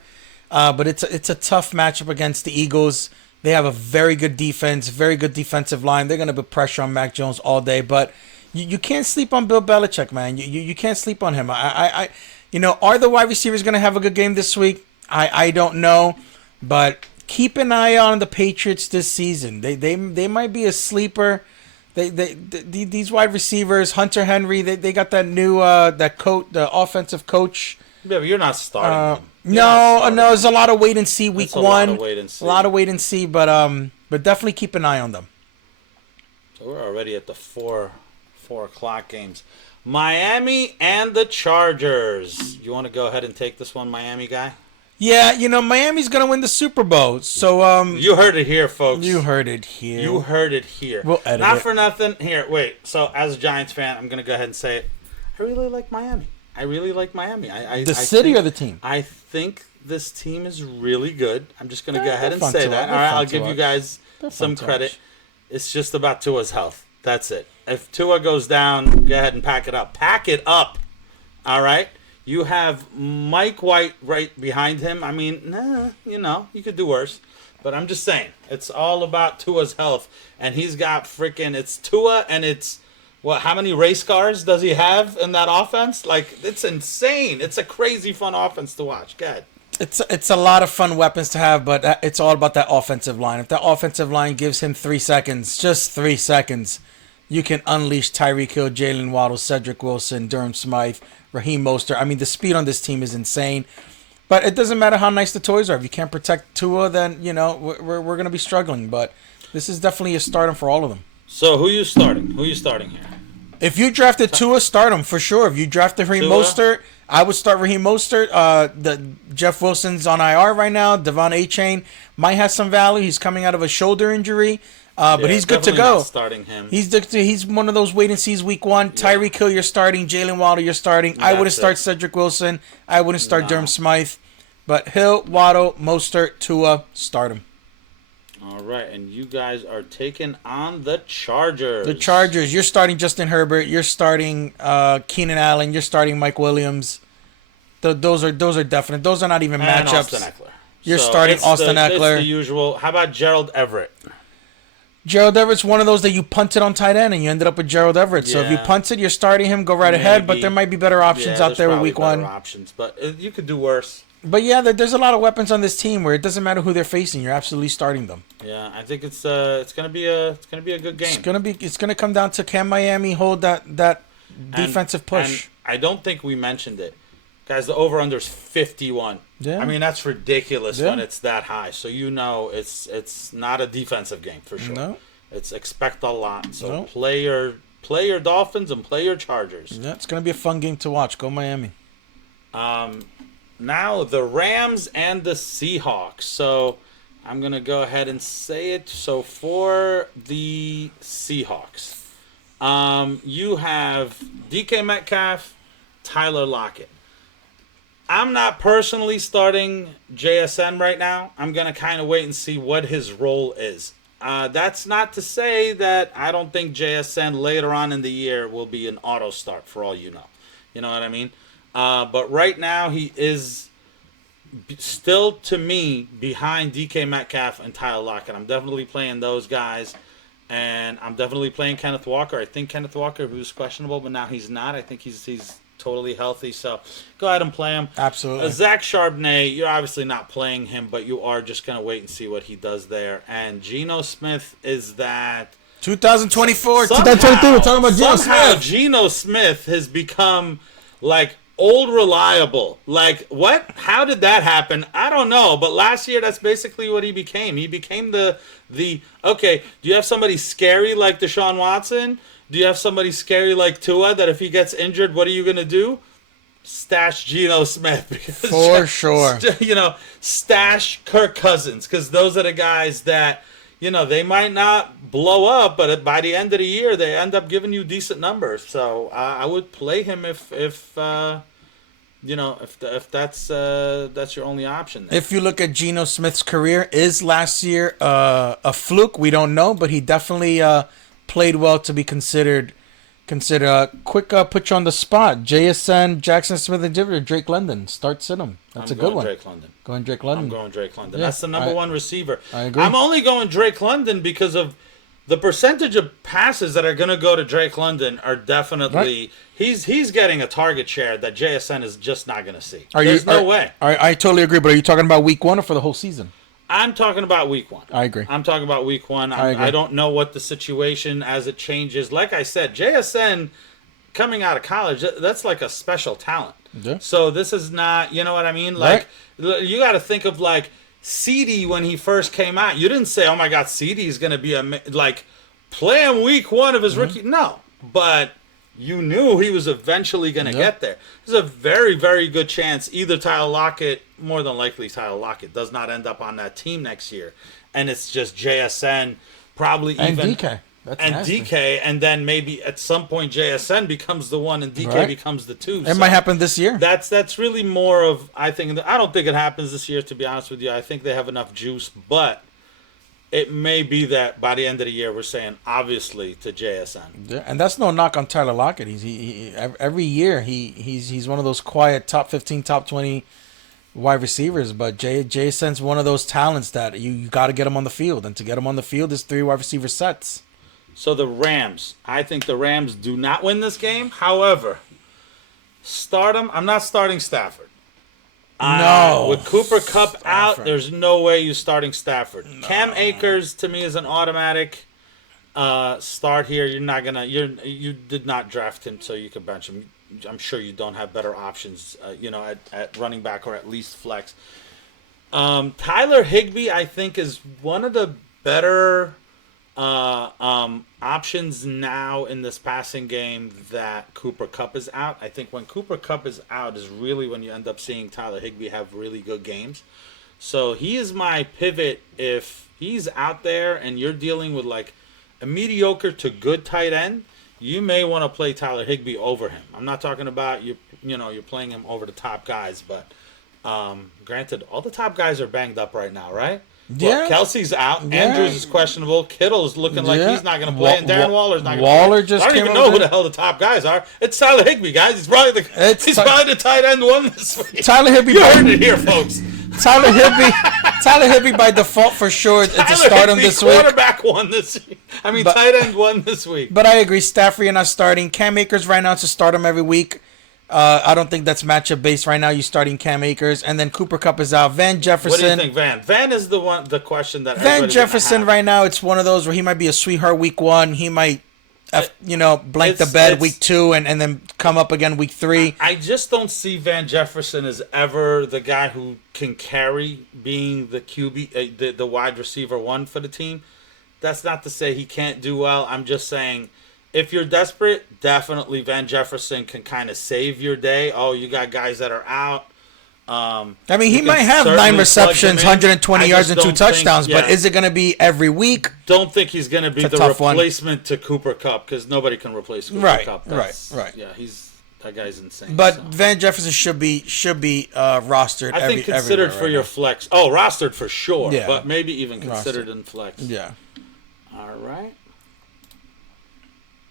But it's a tough matchup against the Eagles. They have a very good defense, very good defensive line. They're going to put pressure on Mac Jones all day. But you can't sleep on Bill Belichick, man. You can't sleep on him. Are the wide receivers going to have a good game this week? I don't know. But keep an eye on the Patriots this season. They might be a sleeper. These wide receivers, Hunter Henry, they got that new the offensive coach. Yeah, but you're not starting them. No, there's a lot of wait and see week 1. A lot of wait and see. A lot of wait and see, but definitely keep an eye on them. So we're already at the 4 o'clock games. Miami and the Chargers. You want to go ahead and take this one, Miami guy? Yeah, Miami's going to win the Super Bowl. So you heard it here, folks. You heard it here. You heard it here. We'll edit Not it. for nothing. Here, wait. So as a Giants fan, I'm going to go ahead and say it. I really like Miami. The city or the team? I think this team is really good. I'm just going to go ahead and say that. All right, I'll give you guys some credit. It's just about Tua's health. That's it. If Tua goes down, go ahead and pack it up. Pack it up. All right? You have Mike White right behind him. I mean, you could do worse. But I'm just saying, it's all about Tua's health. And he's got it's Tua and it's, how many race cars does he have in that offense? Like, it's insane. It's a crazy fun offense to watch. Go ahead. It's a lot of fun weapons to have, but it's all about that offensive line. If that offensive line gives him 3 seconds, just 3 seconds, you can unleash Tyreek Hill, Jalen Waddle, Cedric Wilson, Durham Smythe, Raheem Mostert. I mean, the speed on this team is insane. But it doesn't matter how nice the toys are. If you can't protect Tua, then, we're going to be struggling. But this is definitely a stardom for all of them. So who you starting? Who you starting here? If you drafted Tua, start him for sure. If you drafted Raheem Mostert, I would start Raheem Mostert. The Jeff Wilson's on IR right now. Devon A-Chain might have some value. He's coming out of a shoulder injury, but he's good to go. Not starting him. He's one of those wait and sees week 1. Yeah. Tyreek Hill, you're starting. Jalen Waddle, you're starting. I wouldn't start Cedric Wilson. I wouldn't start Durham Smythe. But Hill, Waddle, Mostert, Tua, start him. All right, and you guys are taking on the Chargers. The Chargers. You're starting Justin Herbert. You're starting Keenan Allen. You're starting Mike Williams. Those are definite. Those are not even matchups. Austin Eckler. You're starting Austin Eckler. It's the usual. How about Gerald Everett? Gerald Everett's one of those that you punted on tight end and you ended up with Gerald Everett. Yeah. So if you punted, you're starting him. Go right ahead. But there might be better options out there with week 1. Options, but you could do worse. But yeah, there's a lot of weapons on this team where it doesn't matter who they're facing. You're absolutely starting them. Yeah, I think it's gonna be a good game. It's gonna come down to, can Miami hold that defensive push? And I don't think we mentioned it, guys. The over under is 51. Yeah. I mean, that's ridiculous when it's that high. So it's not a defensive game for sure. No. It's expect a lot. So play your Dolphins and play your Chargers. Yeah, it's gonna be a fun game to watch. Go Miami. Now the Rams and the Seahawks. So I'm going to go ahead and say it. So for the Seahawks, you have DK Metcalf, Tyler Lockett. I'm not personally starting JSN right now. I'm going to kind of wait and see what his role is. That's not to say that I don't think JSN later on in the year will be an auto start for all you know. You know what I mean? But right now, he is still, to me, behind DK Metcalf and Tyler Lockett. I'm definitely playing those guys, and I'm definitely playing Kenneth Walker. I think Kenneth Walker, who's questionable, but now he's not. I think he's totally healthy, so go ahead and play him. Absolutely. Zach Charbonnet, you're obviously not playing him, but you are just going to wait and see what he does there. And Geno Smith is that... 2024, 2023, we're talking about Geno Smith. Geno Smith has become, old reliable. What? How did that happen? I don't know. But last year, that's basically what he became. He became the okay, do you have somebody scary like Deshaun Watson? Do you have somebody scary like Tua that if he gets injured, what are you going to do? Stash Geno Smith. For sure. Stash Kirk Cousins. Because those are the guys that, they might not blow up, but by the end of the year, they end up giving you decent numbers. So I would play him if that's your only option there. If you look at Geno Smith's career, is last year a fluke? We don't know, but he definitely played well to be considered, Consider quick put you on the spot. JSN, Jackson Smith and Jr., Drake London. Start Sidham. That's a good one. Drake London. Going Drake London. I'm going Drake London. Yeah, That's the number one receiver. I agree. I'm only going Drake London because of the percentage of passes that are going to go to Drake London are definitely he's getting a target share that JSN is just not going to see. There's no way. I totally agree, but are you talking about week 1 or for the whole season? I'm talking about week 1. I agree. I'm talking about week 1. I don't know what the situation as it changes. Like I said, JSN coming out of college, that's like a special talent. Yeah. So this is not, you know what I mean? Like you got to think of like CD when he first came out. You didn't say, "Oh my God, CD is going to be like play him week 1 of his rookie." No, but you knew he was eventually going to get there. There's a very, very good chance either Tyler Lockett, more than likely Tyler Lockett, does not end up on that team next year, and it's just JSN, probably and even DK. That's and nasty. DK, and then maybe at some point JSN becomes the 1 and DK becomes the 2. It might happen this year. That's really more of, I think. I don't think it happens this year, to be honest with you. I think they have enough juice, but it may be that by the end of the year we're saying obviously to JSN. Yeah, and that's no knock on Tyler Lockett. Every year he's one of those quiet top 15, top 20 wide receivers. But JSN's one of those talents that you got to get him on the field, and to get him on the field is 3 wide receiver sets. So the Rams, I think the Rams do not win this game. However, start them. I'm not starting Stafford. No. With Cooper Kupp out, there's no way you're starting Stafford. No. Cam Akers to me is an automatic start here. You're not gonna. You did not draft him so you could bench him. I'm sure you don't have better options. At running back or at least flex. Tyler Higbee, I think, is one of the better options now in this passing game that Cooper Kupp is out. I think when Cooper Kupp is out is really when you end up seeing Tyler Higbee have really good games. So he is my pivot if he's out there and you're dealing with like a mediocre to good tight end. You may want to play Tyler Higbee over him. I'm not talking about you're playing him over the top guys, but granted, all the top guys are banged up right now, right? Yeah. Well, Kelsey's out. Yeah. Andrews is questionable. Kittle's looking like he's not going to play, and Darren Waller's not going to play. Waller just I don't even know who the hell the top guys are. It's Tyler Higbee, guys. He's probably the tight end 1 this week. Tyler Higbee. You heard it here, folks. Tyler Higbee by default for sure. It's a start him this week. Quarterback 1 this week. Tight end 1 this week. But I agree. Stafford, you're not starting. Cam Akers right now, it's a start him every week. I don't think that's matchup based right now. You're starting Cam Akers, and then Cooper Kupp is out. Van Jefferson. What do you think, Van? Van is the question that Van Jefferson right now. It's one of those where he might be a sweetheart week 1. He might, blank the bed week 2, and then come up again week 3. I just don't see Van Jefferson as ever the guy who can carry being the QB, the wide receiver 1 for the team. That's not to say he can't do well. I'm just saying, if you're desperate, definitely Van Jefferson can kind of save your day. Oh, you got guys that are out. He might have 9 receptions, 120 yards, and 2 touchdowns, but is it going to be every week? Don't think he's going to be the replacement to Cooper Kupp, because nobody can replace Cooper Kupp. Right. Yeah, that guy's insane. But Van Jefferson should be rostered. I think considered for your flex. Oh, rostered for sure. Yeah. But maybe even considered in flex. Yeah. All right.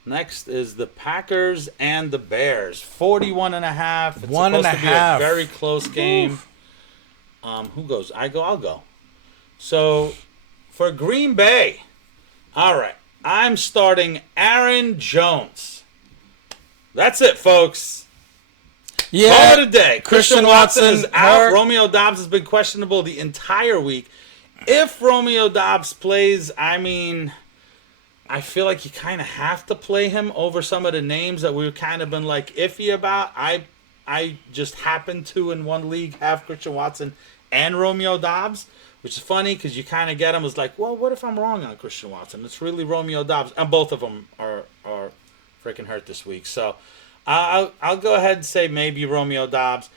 Next is the Packers and the Bears. 41.5. It's supposed to be a very close game. Who goes? I go. I'll go. So, for Green Bay, all right, I'm starting Aaron Jones. That's it, folks. Yeah. Call it a day. Christian Watson is out. Romeo Doubs has been questionable the entire week. If Romeo Doubs plays, I feel like you kind of have to play him over some of the names that we've kind of been like iffy about. I just happen to, in one league, have Christian Watson and Romeo Doubs, which is funny because you kind of get them as like, well, what if I'm wrong on Christian Watson? It's really Romeo Doubs, and both of them are freaking hurt this week. So I'll go ahead and say maybe Romeo Doubs.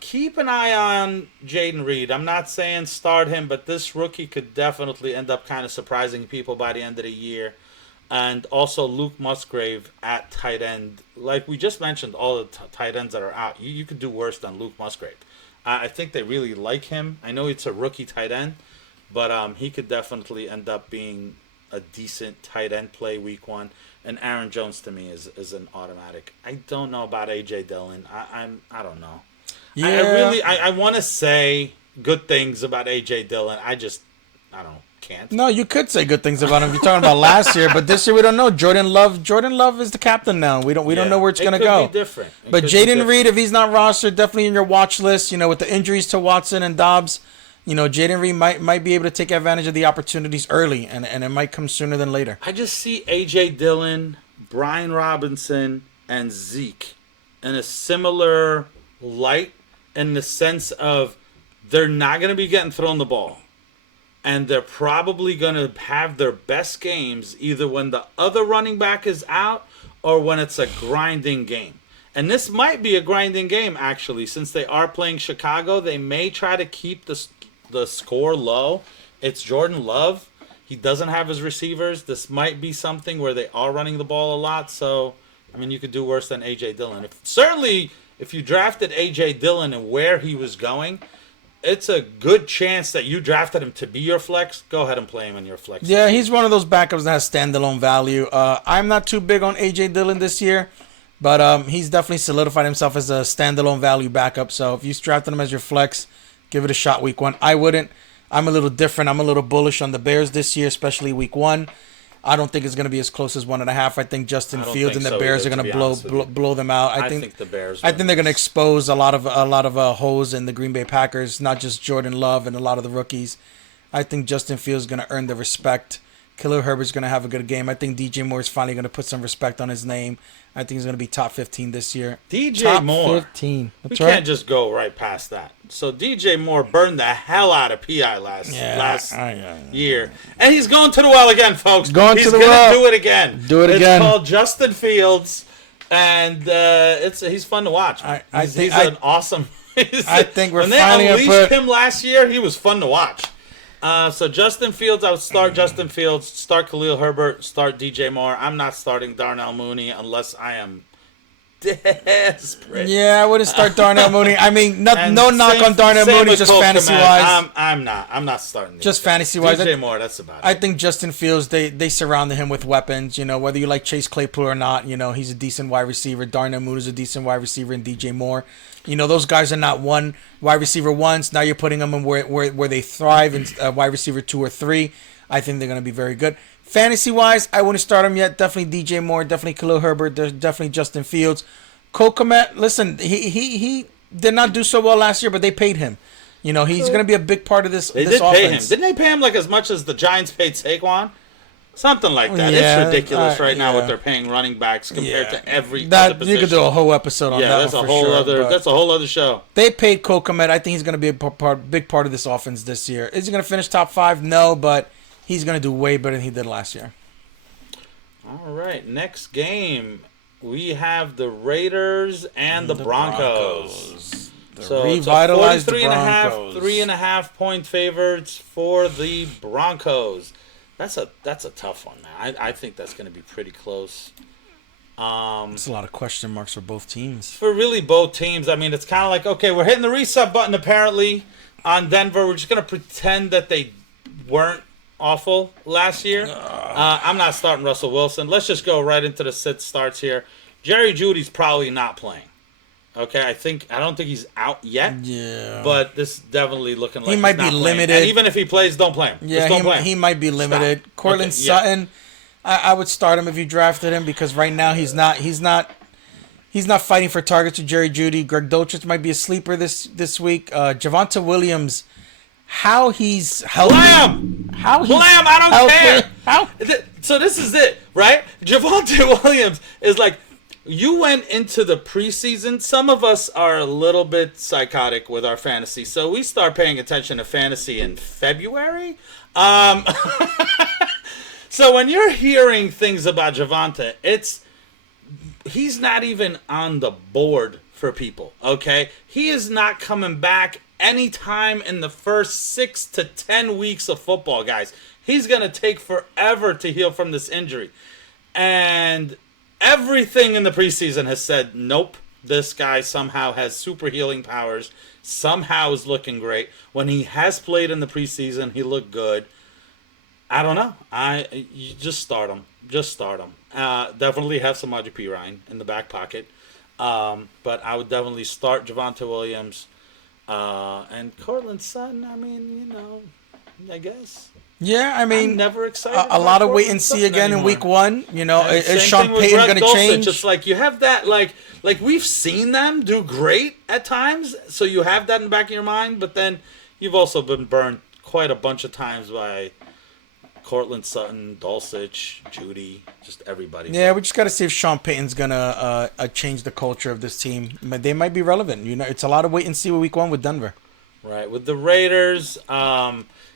Keep an eye on Jaden Reed. I'm not saying start him, but this rookie could definitely end up kind of surprising people by the end of the year. And also Luke Musgrave at tight end. Like we just mentioned, all the tight ends that are out, you could do worse than Luke Musgrave. I think they really like him. I know it's a rookie tight end, but he could definitely end up being a decent tight end play week 1. And Aaron Jones to me is an automatic. I don't know about AJ Dillon. I don't know. Yeah. I want to say good things about AJ Dillon. I can't. No, you could say good things about him. You're talking about last year, but this year we don't know. Jordan Love is the captain now. We don't know where it's gonna go. Be different. But Jaden Reed, if he's not rostered, definitely in your watch list. With the injuries to Watson and Dobbs, Jaden Reed might be able to take advantage of the opportunities early, and it might come sooner than later. I just see AJ Dillon, Brian Robinson, and Zeke in a similar light in the sense of they're not going to be getting thrown the ball. And they're probably going to have their best games either when the other running back is out or when it's a grinding game. And this might be a grinding game, actually. Since they are playing Chicago, they may try to keep the score low. It's Jordan Love. He doesn't have his receivers. This might be something where they are running the ball a lot. So, you could do worse than A.J. Dillon. If you drafted A.J. Dillon and where he was going, it's a good chance that you drafted him to be your flex. Go ahead and play him in your flex. Yeah, he's one of those backups that has standalone value. I'm not too big on A.J. Dillon this year, but he's definitely solidified himself as a standalone value backup. So if you drafted him as your flex, give it a shot week 1. I wouldn't. I'm a little different. I'm a little bullish on the Bears this year, especially week 1. I don't think it's going to be as close as 1.5. I think Justin Fields and the Bears are going to blow them out. I think the Bears. I think they're going to expose a lot of holes in the Green Bay Packers, not just Jordan Love and a lot of the rookies. I think Justin Fields is going to earn the respect. Khalil Herbert's going to have a good game. I think DJ Moore is finally going to put some respect on his name. I think he's going to be top 15 this year. DJ Moore. 15. That's we right. Can't just go right past that. So DJ Moore burned the hell out of PI last year. And he's going to the well again, folks. He's going to do it again. It's called Justin Fields. And he's fun to watch. He's an awesome. I think we're when they unleashed him last year, he was fun to watch. So Justin Fields, I would start Justin Fields, start Khalil Herbert, start DJ Moore. I'm not starting Darnell Mooney unless I am desperate. Yeah, I wouldn't start Darnell Mooney. No knock on Darnell Mooney, just fantasy-wise. I'm not starting. Just fantasy-wise. DJ Moore, that's about it. I think Justin Fields, they surrounded him with weapons. Whether you like Chase Claypool or not, he's a decent wide receiver. Darnell Mooney is a decent wide receiver, and DJ Moore. Those guys are not one wide receiver once. Now you're putting them in where they thrive in wide receiver 2 or 3. I think they're going to be very good. Fantasy-wise, I wouldn't start him yet. Definitely DJ Moore, definitely Khalil Herbert, definitely Justin Fields. Cole Kmet, listen, he did not do so well last year, but they paid him. He's going to be a big part of this offense. Pay him. Didn't they pay him like as much as the Giants paid Saquon? Something like that. Yeah, it's ridiculous now what they're paying running backs compared to every other position. You could do a whole episode on that. That's a whole other show. They paid Cole Kmet. I think he's going to be a big part of this offense this year. Is he going to finish top 5? No, but he's going to do way better than he did last year. All right, next game we have the Raiders and the Broncos. So revitalized it's a 3.5 point favorites for the Broncos. That's a tough one, man. I think that's going to be pretty close. It's a lot of question marks for both teams. For really both teams. It's kind of like, okay, we're hitting the reset button apparently on Denver. We're just going to pretend that they weren't awful last year. I'm not starting Russell Wilson. Let's just go right into the sit starts here. Jerry Jeudy's probably not playing. Okay, I don't think he's out yet. Yeah. But this is definitely looking like he might be limited. And even if he plays, don't play him. Yeah, he might be limited. Cortland Sutton, I would start him if you drafted him because right now he's not fighting for targets with Jerry Jeudy. Greg Dolchich might be a sleeper this week. Javonte Williams, how he's healthy. Blam! I don't care. How? So this is it, right? Javonte Williams is like, you went into the preseason. Some of us are a little bit psychotic with our fantasy, so we start paying attention to fantasy in February. So when you're hearing things about Javonte, he's not even on the board for people, okay? He is not coming back anytime in the first 6 to 10 weeks of football, guys. He's going to take forever to heal from this injury. And everything in the preseason has said, nope, this guy somehow has super healing powers, somehow is looking great. When he has played in the preseason, he looked good. I don't know. You just start him. Just start him. Definitely have some P. Ryan in the back pocket. But I would definitely start Javonte Williams. And Cortland Sutton, I mean, I guess. Yeah, I mean, I'm never excited. A lot of wait and see again in week 1. Is Sean Payton going to change? It's like you have that, like we've seen them do great at times, so you have that in the back of your mind, but then you've also been burned quite a bunch of times by Cortland Sutton, Dulcich, Judy, just everybody. Yeah, we just got to see if Sean Payton's going to change the culture of this team. They might be relevant. It's a lot of wait and see with week 1 with Denver. Right, with the Raiders,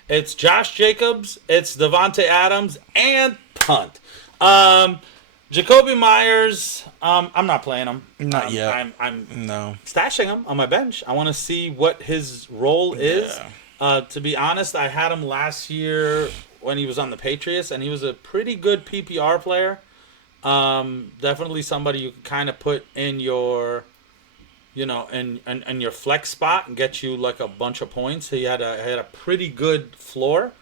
it's Josh Jacobs, it's Devontae Adams, and punt. Jacoby Myers, I'm not playing him. Not yet. I'm no stashing him on my bench. I want to see what his role is. To be honest, I had him last year when he was on the Patriots, and he was a pretty good PPR player. Definitely somebody you can kind of put in your, in your flex spot and get you like a bunch of points. He had a pretty good floor,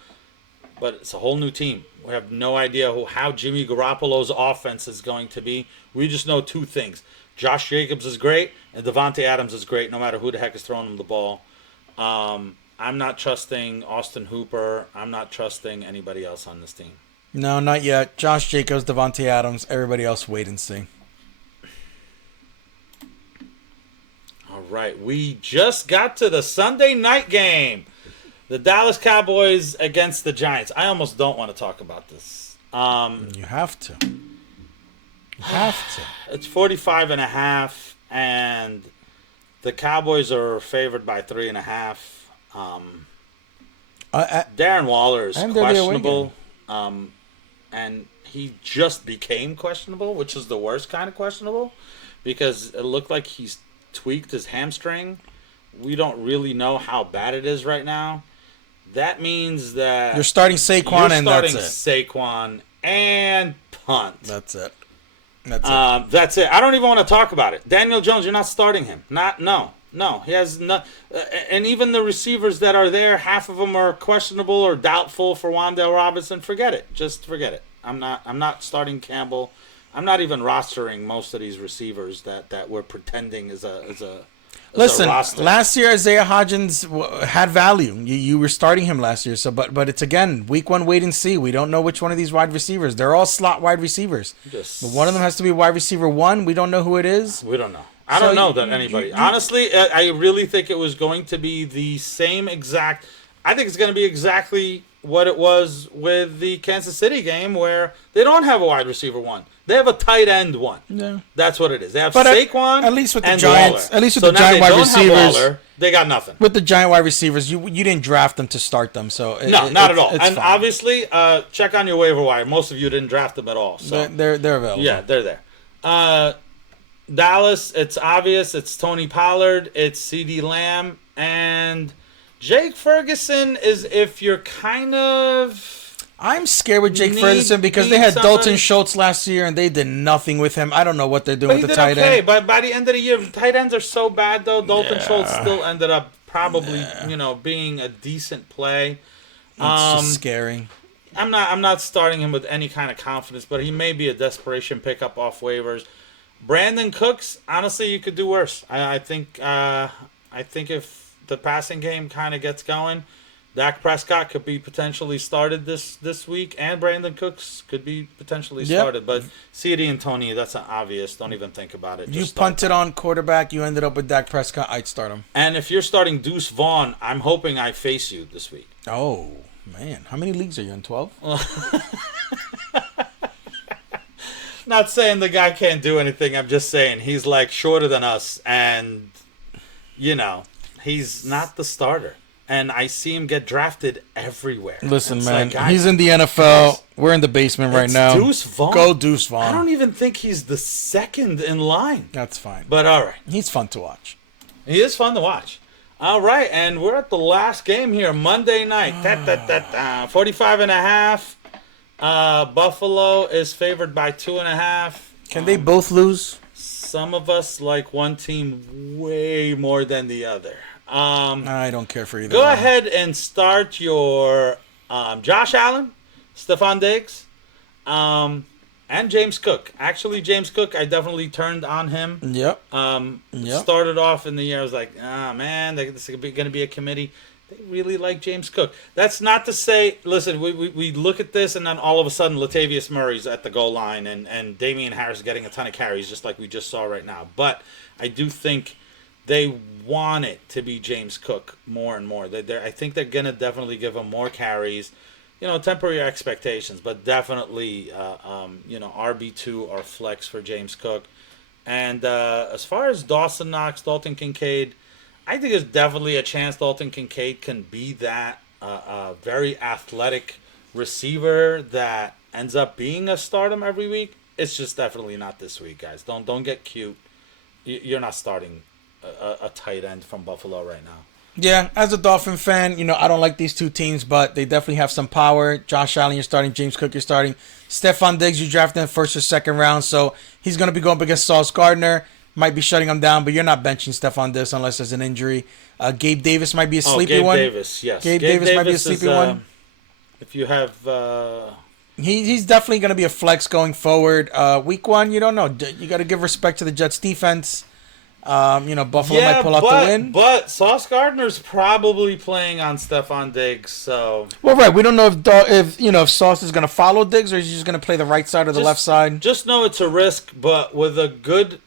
but it's a whole new team. We have no idea how Jimmy Garoppolo's offense is going to be. We just know two things. Josh Jacobs is great, and Devontae Adams is great no matter who the heck is throwing him the ball. I'm not trusting Austin Hooper. I'm not trusting anybody else on this team. No, not yet. Josh Jacobs, Devontae Adams, everybody else wait and see. All right, we just got to the Sunday night game. The Dallas Cowboys against the Giants. I almost don't want to talk about this. You have to. It's 45.5, and the Cowboys are favored by 3.5. Darren Waller is questionable, and he just became questionable, which is the worst kind of questionable, because it looked like he's tweaked his hamstring. We don't really know how bad it is right now. That means that you're starting Saquon, that's it. Saquon and punt. That's it. That's it. I don't even want to talk about it. Daniel Jones, you're not starting him. No. He has no, and even the receivers that are there, half of them are questionable or doubtful for Wan'Dale Robinson. Forget it. Just forget it. I'm not starting Campbell. I'm not even rostering most of these receivers that we're pretending is a Listen, last year Isaiah Hodgins had value. You were starting him last year, but it's again week 1 wait and see. We don't know which one of these wide receivers. They're all slot wide receivers. But one of them has to be wide receiver 1. We don't know who it is. We don't know. I don't know that anybody. Honestly, I really think it was going to be the same exact. I think it's going to be exactly what it was with the Kansas City game, where they don't have a wide receiver 1. They have a tight end 1. Yeah, that's what it is. They have Saquon. At least with the Giants, Waller. At least with the Giant wide receivers, Waller, they got nothing. With the Giant wide receivers, you didn't draft them to start them, so not at all. And fine. Obviously, check on your waiver wire. Most of you didn't draft them at all. So they're available. Yeah, they're there. Dallas, it's obvious. It's Tony Pollard. It's CeeDee Lamb. And Jake Ferguson is if you're kind of... I'm scared with Jake Ferguson because they had Dalton Schultz last year and they did nothing with him. I don't know what they're doing with the tight end. But by the end of the year, tight ends are so bad, though. Dalton Schultz still ended up probably, being a decent play. It's just scary. I'm not starting him with any kind of confidence, but he may be a desperation pickup off waivers. Brandon Cooks, honestly, you could do worse. I think if the passing game kind of gets going, Dak Prescott could be potentially started this week, and Brandon Cooks could be potentially started. But CeeDee and Tony, that's obvious. Don't even think about it. You punted on quarterback. You ended up with Dak Prescott. I'd start him. And if you're starting Deuce Vaughn, I'm hoping I face you this week. Oh, man. How many leagues are you in? 12? Not saying the guy can't do anything. I'm just saying he's like shorter than us, and he's not the starter. And I see him get drafted everywhere. Listen, man, he's in the NFL. We're in the basement right now. Deuce Vaughn. Go Deuce Vaughn. I don't even think he's the second in line. That's fine. But all right. He's fun to watch. He is fun to watch. All right, and we're at the last game here, Monday night. 45.5. Buffalo is favored by 2.5. Can they both lose? Some of us like one team way more than the other. I don't care for either. Go ahead and start your Josh Allen, Stephon Diggs, and James Cook. Actually, James Cook, I definitely turned on him. Yep. Yep. Started off in the year, I was like, man, this is going to be a committee. They really like James Cook. That's not to say, listen, we look at this and then all of a sudden Latavius Murray's at the goal line and Damian Harris is getting a ton of carries just like we just saw right now. But I do think they want it to be James Cook more and more. I think they're going to definitely give him more carries. Temper your expectations, but definitely, RB2 or flex for James Cook. And as far as Dawson Knox, Dalton Kincaid, I think there's definitely a chance Dalton Kincaid can be that very athletic receiver that ends up being a stardom every week. It's just definitely not this week, guys. Don't get cute. You're not starting a tight end from Buffalo right now. Yeah, as a Dolphin fan, I don't like these two teams, but they definitely have some power. Josh Allen, you're starting. James Cook, you're starting. Stephon Diggs, you drafted in first or second round, so he's going to be going up against Sauce Gardner. Might be shutting him down, but you're not benching Stephon Diggs unless there's an injury. Gabe Davis might be a sleepy one. Gabe Davis, yes. Gabe Davis might be a sleepy one. If you have... He's definitely going to be a flex going forward. Week 1, you don't know. You got to give respect to the Jets defense. Buffalo might pull out the win. But Sauce Gardner's probably playing on Stephon Diggs, so... Well, right. We don't know if Sauce is going to follow Diggs or is he just going to play the right side or the left side. Just know it's a risk, but with a good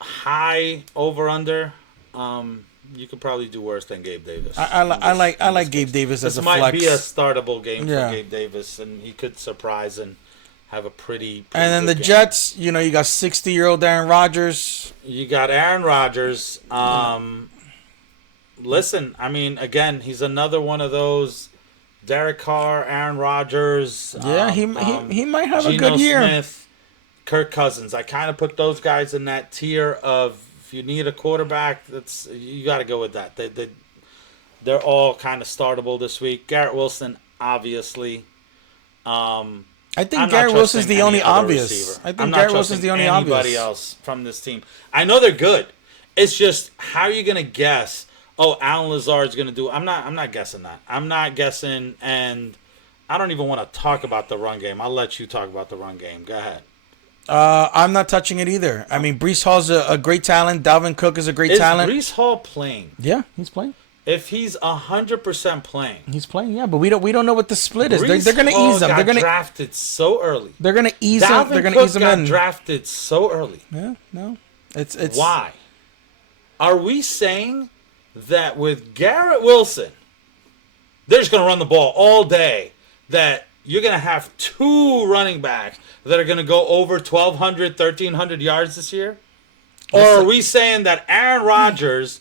high over-under, you could probably do worse than Gabe Davis. I like Gabe Davis as a flex. This might be a startable game for Gabe Davis, and he could surprise and have a pretty and then the game. Jets, you got 60-year-old Aaron Rodgers. You got Aaron Rodgers. Listen, I mean, again, he's another one of those Derek Carr, Aaron Rodgers. Yeah, he might have Geno a good year. Smith, Kirk Cousins. I kind of put those guys in that tier of if you need a quarterback, you got to go with that. They're all kind of startable this week. Garrett Wilson, obviously. I think Garrett Wilson's the only obvious. I think Garrett Wilson's the only obvious. Anybody else from this team? I know they're good. It's just how are you gonna guess? Oh, Alan Lazard's gonna do. I'm not guessing that. I'm not guessing, and I don't even want to talk about the run game. I'll let you talk about the run game. Go ahead. I'm not touching it either. I mean, Breece Hall's a great talent. Dalvin Cook is a great talent. Is Breece Hall playing? Yeah, he's playing. If he's 100% playing, he's playing. Yeah, but we don't know what the split is. They're going to ease him. They're going to drafted so early. They're going to ease him. They're going to ease him in. Drafted so early. Yeah, no, it's why? Are we saying that with Garrett Wilson, they're just going to run the ball all day? That you're going to have two running backs that are going to go over 1,200, 1,300 yards this year, or are we saying that Aaron Rodgers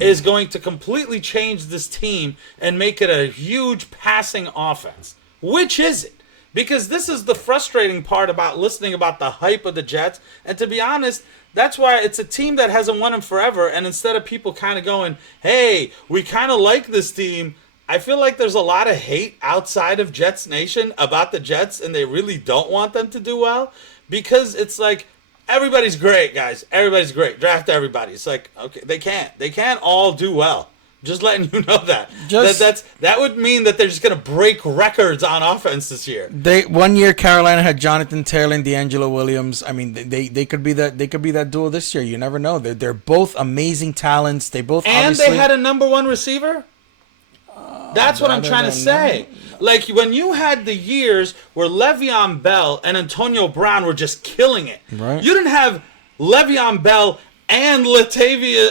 is going to completely change this team and make it a huge passing offense? Which is it? Because this is the frustrating part about listening about the hype of the Jets. And to be honest, that's why it's a team that hasn't won in forever. And instead of people kind of going, hey, we kind of like this team, I feel like there's a lot of hate outside of Jets Nation about the Jets, and they really don't want them to do well because it's like, everybody's great, guys. Everybody's great. Draft everybody. It's like, okay, they can't all do well. Just letting you know that. That would mean that they're just going to break records on offense this year. 1 year Carolina had Jonathan Taylor and D'Angelo Williams. I mean, they could be that duo this year. You never know. They're both amazing talents. They both they had a number one receiver. That's what I'm trying to say. Like, when you had the years where Le'Veon Bell and Antonio Brown were just killing it. Right. You didn't have Le'Veon Bell and Latavia,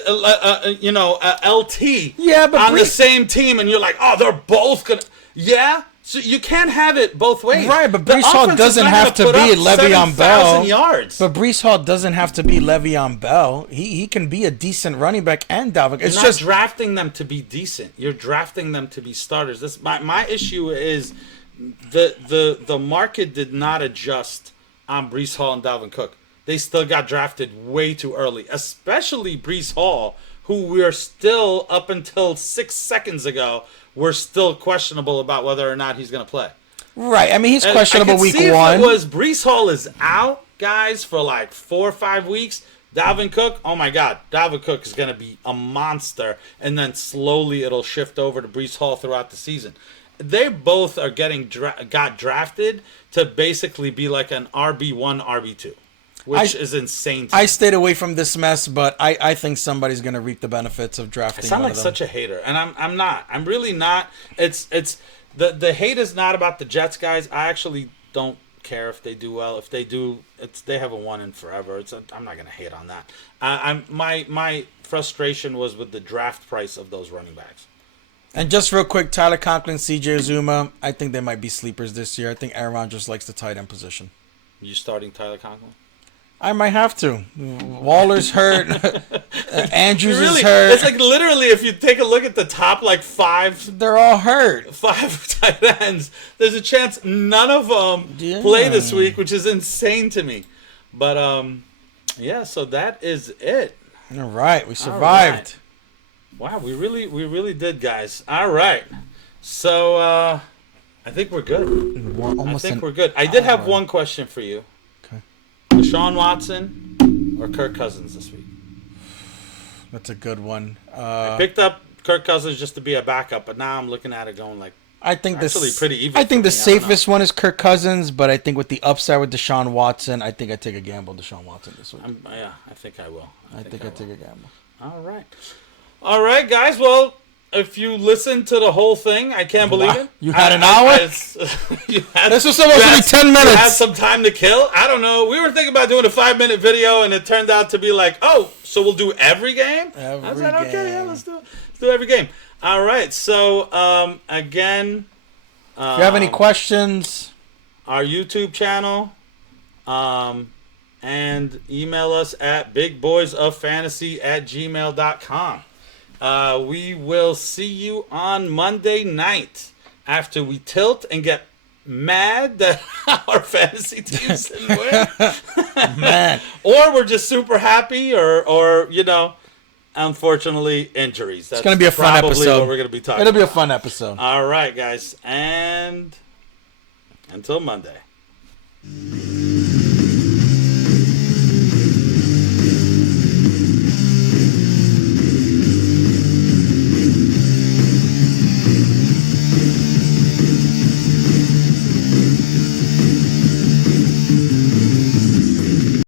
LT on the same team, and you're like, oh, they're both going to... Yeah? So you can't have it both ways. Right, but Breece Hall doesn't have to be Le'Veon Bell. Yards. But Breece Hall doesn't have to be Le'Veon Bell. He can be a decent running back and Dalvin. You're not drafting them to be decent. You're drafting them to be starters. This my issue is the market did not adjust on Breece Hall and Dalvin Cook. They still got drafted way too early, especially Breece Hall, who we're still up until 6 seconds ago. We're still questionable about whether or not he's going to play. Right. I mean, he's questionable week 1. If it was Breece Hall is out, guys, for like 4 or 5 weeks, Dalvin Cook, oh my God, Dalvin Cook is going to be a monster. And then slowly it'll shift over to Breece Hall throughout the season. they both are got drafted to basically be like an RB1, RB2, which is insane to me. I stayed away from this mess, but I think somebody's going to reap the benefits of drafting. I sound like such a hater, and I'm not. I'm really not. It's the hate is not about the Jets, guys. I actually don't care if they do well. If they do, they haven't won in forever. I'm not going to hate on that. My frustration was with the draft price of those running backs. And just real quick, Tyler Conklin, CJ Uzuma, I think they might be sleepers this year. I think Aaron Rodgers likes the tight end position. You starting Tyler Conklin? I might have to. Waller's hurt. Andrews really, is hurt. It's like literally, if you take a look at the top like five, they're all hurt. 5 tight ends. There's a chance none of them play this week, which is insane to me. But yeah. So that is it. All right, we survived. Wow, we really did, guys. All right. So I think we're good. We're good. I did have one question for you. Okay. Deshaun Watson or Kirk Cousins this week? That's a good one. I picked up Kirk Cousins just to be a backup, but now I'm looking at it going like, I think actually pretty even. I think the safest one is Kirk Cousins, but I think with the upside with Deshaun Watson, I think I take a gamble on Deshaun Watson this week. Yeah, I think I will. I think I take a gamble. All right, guys. Well, if you listen to the whole thing, I can't believe it. You had an hour? This was supposed to be 10 minutes. You had some time to kill? I don't know. We were thinking about doing a 5-minute video, and it turned out to be like, oh, so we'll do every game? I said, okay, yeah, let's do every game. All right. So, again... if you have any questions... Our YouTube channel... and email us at bigboysoffantasy@gmail.com. We will see you on Monday night after we tilt and get mad that our fantasy teams didn't win. Man. Or we're just super happy or unfortunately injuries. That's it's going to be a fun episode. What we're going to be talking It'll be a fun episode. All right, guys. And until Monday.